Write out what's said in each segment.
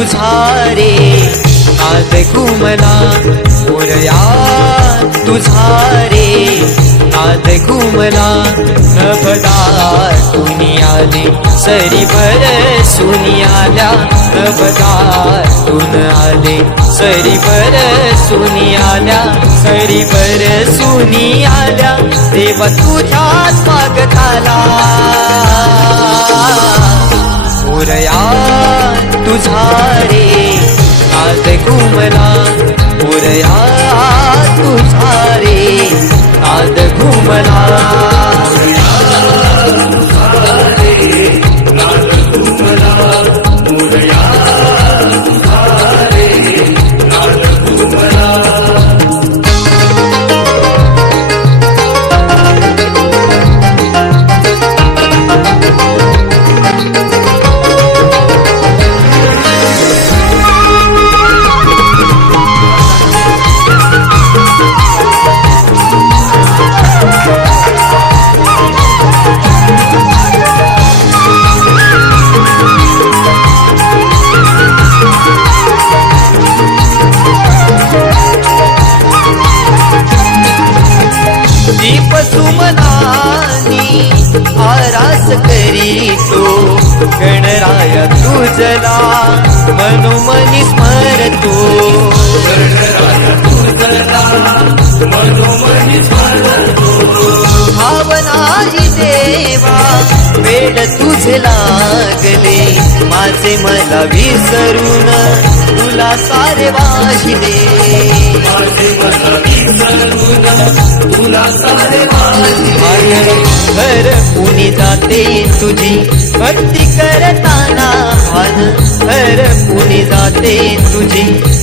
तुझा रे नाद घुमला मोरया तुझा रे नाद घुमला नभदार तुनी आले सरी भर सुनी आल्या नभदार तुन आले सरी भर सुनी आल्या सरी भर सुनी आल्या देवा तुझ्या स्वागताला मोरया तुझा रे नाद घुमला मोरया तुझा रे नाद घुमला दीप सुमनानी आरास करी तो गणराया तुझला मनोमनी स्मरतो गणराया तुझला मनोमनी स्मरतो भावनाही देवा वेड तुझे लागले माझे मला विसरून तुला सारे वाहिले माझे मला विसरून तुला सारे वाहिले घर पुनी जाते तुझी भक्ती करताना भान घर पुनी जाते तुझी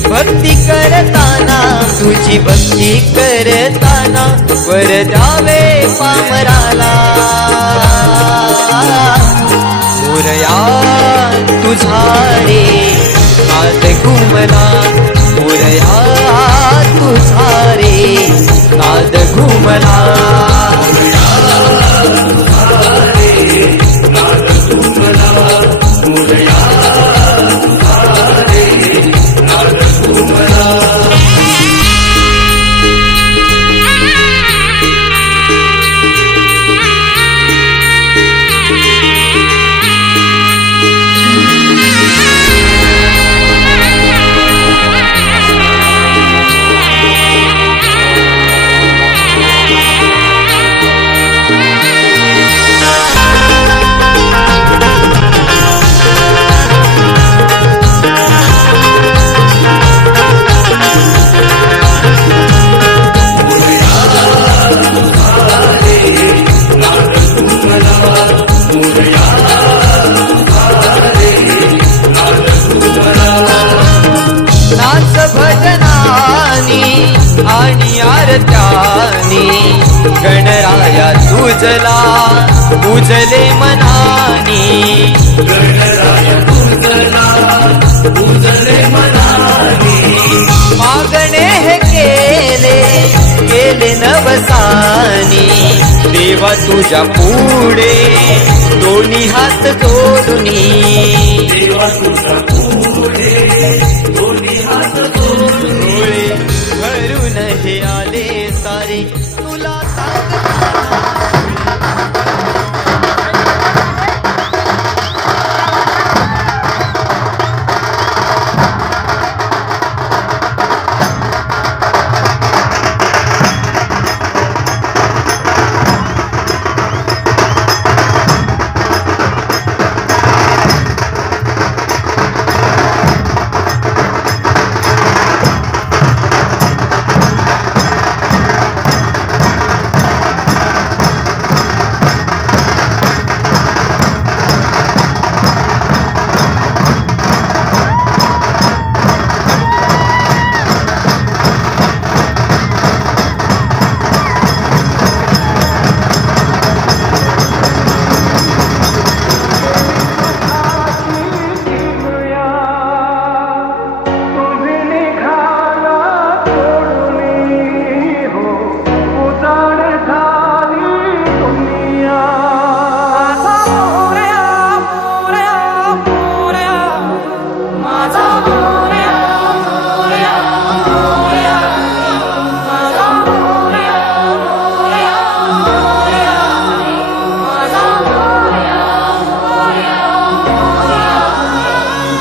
भक्ती करताना तुझी भक्ती करताना वर जावे पामराला मोरया तुझा रे नाद घुमला मोरया तुझा रे नाद घुमला आणि आरत्यानी गणराया तुझला पूजले मनानी गणराया तुझला पूजले मनानी मागणे हे केले नवसानी देवा तुझ्या पुढे दोन्ही हात जोडूनी देवा तुझ्या पुढे दोन्ही हात जोडूनी भरून हे आले सारे तुला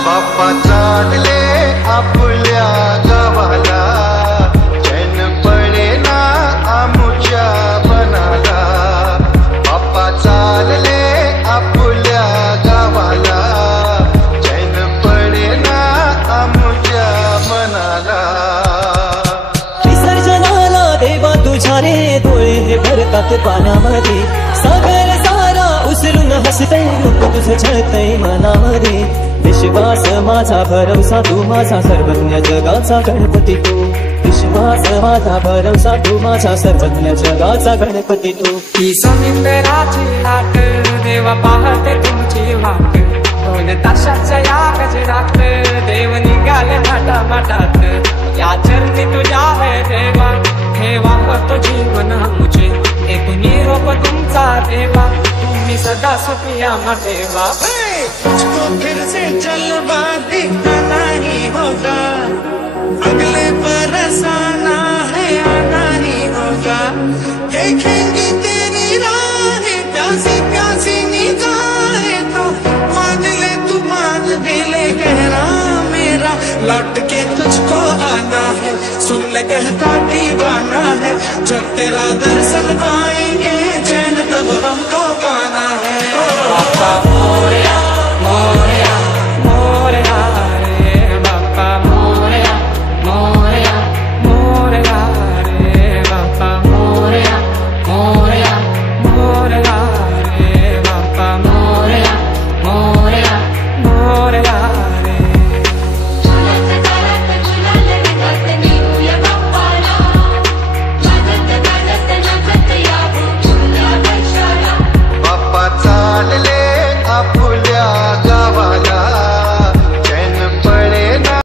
बाप्पा चालले आपल्या गावाला, चैन पडेना आमुच्या मनाला. बाप्पा चालले आपल्या गावाला, चैन पडेना आमुच्या मनाला. विसर्जनाला देवा तुझ्या रे डोळे भरतात पाण्यामध्ये, सागर सारा उसरून हसतय रूप तुझं छळतय मनामध्ये. विश्वास माझा भरवसा तू माझा सर्वज्ञ जगाचा गणपती तू. विश्वास माझा भरवसा तू माझा सर्वज्ञ जगाचा गणपती तू. ही समुद्राची लाट देवा पाहते तुमची वाट, दोन ताशाच्या या गजरात देव निघाले माटा माटात. या चरणी तुझ्या है देवा, ठेवा तो जीवन आमचे, एक निरोप तुमचा देवा, तुम्ही सदा सुखिया देवा. मुझको फिर से जलवा दिखना नहीं होगा, अगले बरस आना है आना ही होगा. देखेंगे तेरी राहें प्यासी प्यासी निगाहें, तो मान ले तू मान भी ले गहरा मेरा, लौट के तुझको आना है. सुन ले कहता दीवाना है, जब तेरा दर्शन पाएंगे